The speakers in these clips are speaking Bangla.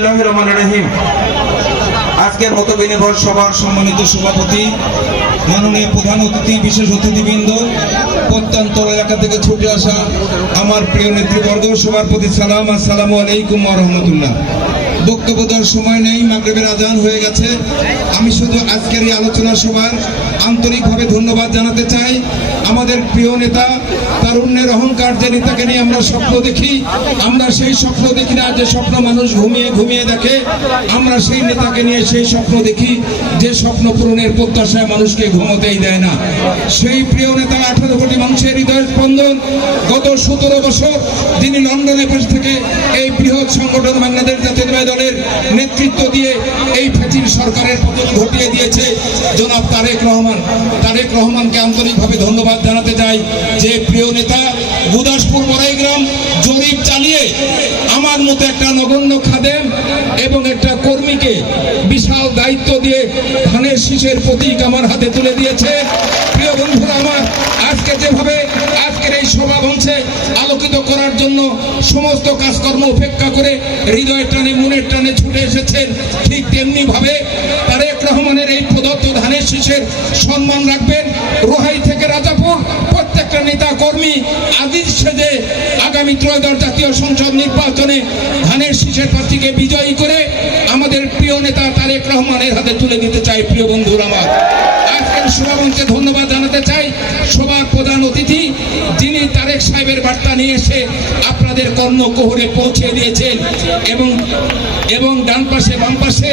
রহমান রহিম। আজকের মতো বিনিময় সভার সম্মানিত সভাপতি, মাননীয় প্রধান অতিথি, বিশেষ অতিথিবৃন্দ, প্রত্যন্ত এলাকা থেকে ছুটে আসা আমার প্রিয় নেতৃবর্গ সবার প্রতি সালাম আসসালামু আলাইকুম রহমতুল্লাহ। বক্তব্য দেওয়ার সময় নেই, মাগরেবের আজান হয়ে গেছে। আমি শুধু আজকের এই আলোচনা সভার আন্তরিকভাবে ধন্যবাদ জানাতে চাই। আমাদের প্রিয় নেতা, তারুণ্যের অহংকার যে নেতাকে নিয়ে আমরা স্বপ্ন দেখি, আমরা সেই স্বপ্ন দেখি না, যে স্বপ্ন মানুষ ঘুমিয়ে ঘুমিয়ে দেখে। আমরা সেই নেতাকে নিয়ে সেই স্বপ্ন দেখি, যে স্বপ্ন পূরণের প্রত্যাশায় মানুষকে ঘুমোতেই দেয় না। সেই প্রিয় নেতা, আঠারো কোটি মানুষের হৃদয় স্পন্দন। গত সতেরো বছর তিনি লন্ডনে বসে থেকে এই বৃহৎ সংগঠন বাংলাদেশ জাতীয়তাবাদী দলের নেতৃত্ব দিয়ে এই ফেটির সরকারের পতন ঘটিয়ে দিয়েছে। জনাব তারেক রহমান। তারেক রহমানকে আন্তরিকভাবে ধন্যবাদ জানাতে চাই যে প্রিয় নেতা, গুদাসপুর বড়াইগ্রাম জরিপ চালিয়ে আমার মতো একটা নগণ্য খাদেম এবং একটা কর্মীকে বিশাল দায়িত্ব দিয়ে ধানের শীষের প্রতীক আমার হাতে তুলে দিয়েছে। প্রিয় বন্ধুরা, আমার জন্য সমস্ত কাজকর্ম উপেক্ষা করে হৃদয়ের টানে, মনের টানে ছুটে এসেছেন ঠিক তেমনি ভাবে তারেক রহমানের এই প্রদত্ত ধানের শীষের সম্মান রাখবেন। রোহাই থেকে রাজাপুর প্রত্যেকটা নেতা কর্মী আদির সেজে আগামী ত্রয়োদশ জাতীয় সংসদ নির্বাচনে ধানের শীষের প্রার্থীকে বিজয়ী করে আমাদের প্রিয় নেতা তারেক রহমানের হাতে তুলে দিতে চাই প্রিয় বন্ধুরা আমার। আজকের সভামঞ্চে ধন্যবাদ জানাতে চাই সবার প্রধান অতিথি তারেক সাহেবের বার্তা নিয়ে এসে আপনাদের কর্ণকোহরে পৌঁছে দিয়েছেন এবং এবং ডান পাশে, বাম পাশে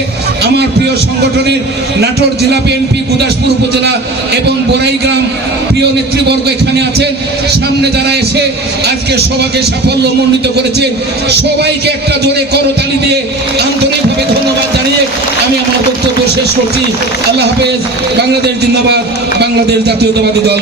আমার প্রিয় সংগঠনের নাটোর জেলা বিএনপি গুদাসপুর উপজেলা এবং বড়াইগ্রাম প্রিয় নেতৃবর্গ এখানে আছেন। সামনে যারা এসে আজকে সবাকে সাফল্য মণ্ডিত করেছেন, সবাইকে একটা জোরে করতালি দিয়ে আন্তরিকভাবে ধন্যবাদ জানিয়ে আমি আমার বক্তব্য শেষ করছি। আল্লাহ হাফেজ, বাংলাদেশ জিন্দাবাদ, বাংলাদেশ জাতীয়তাবাদী দল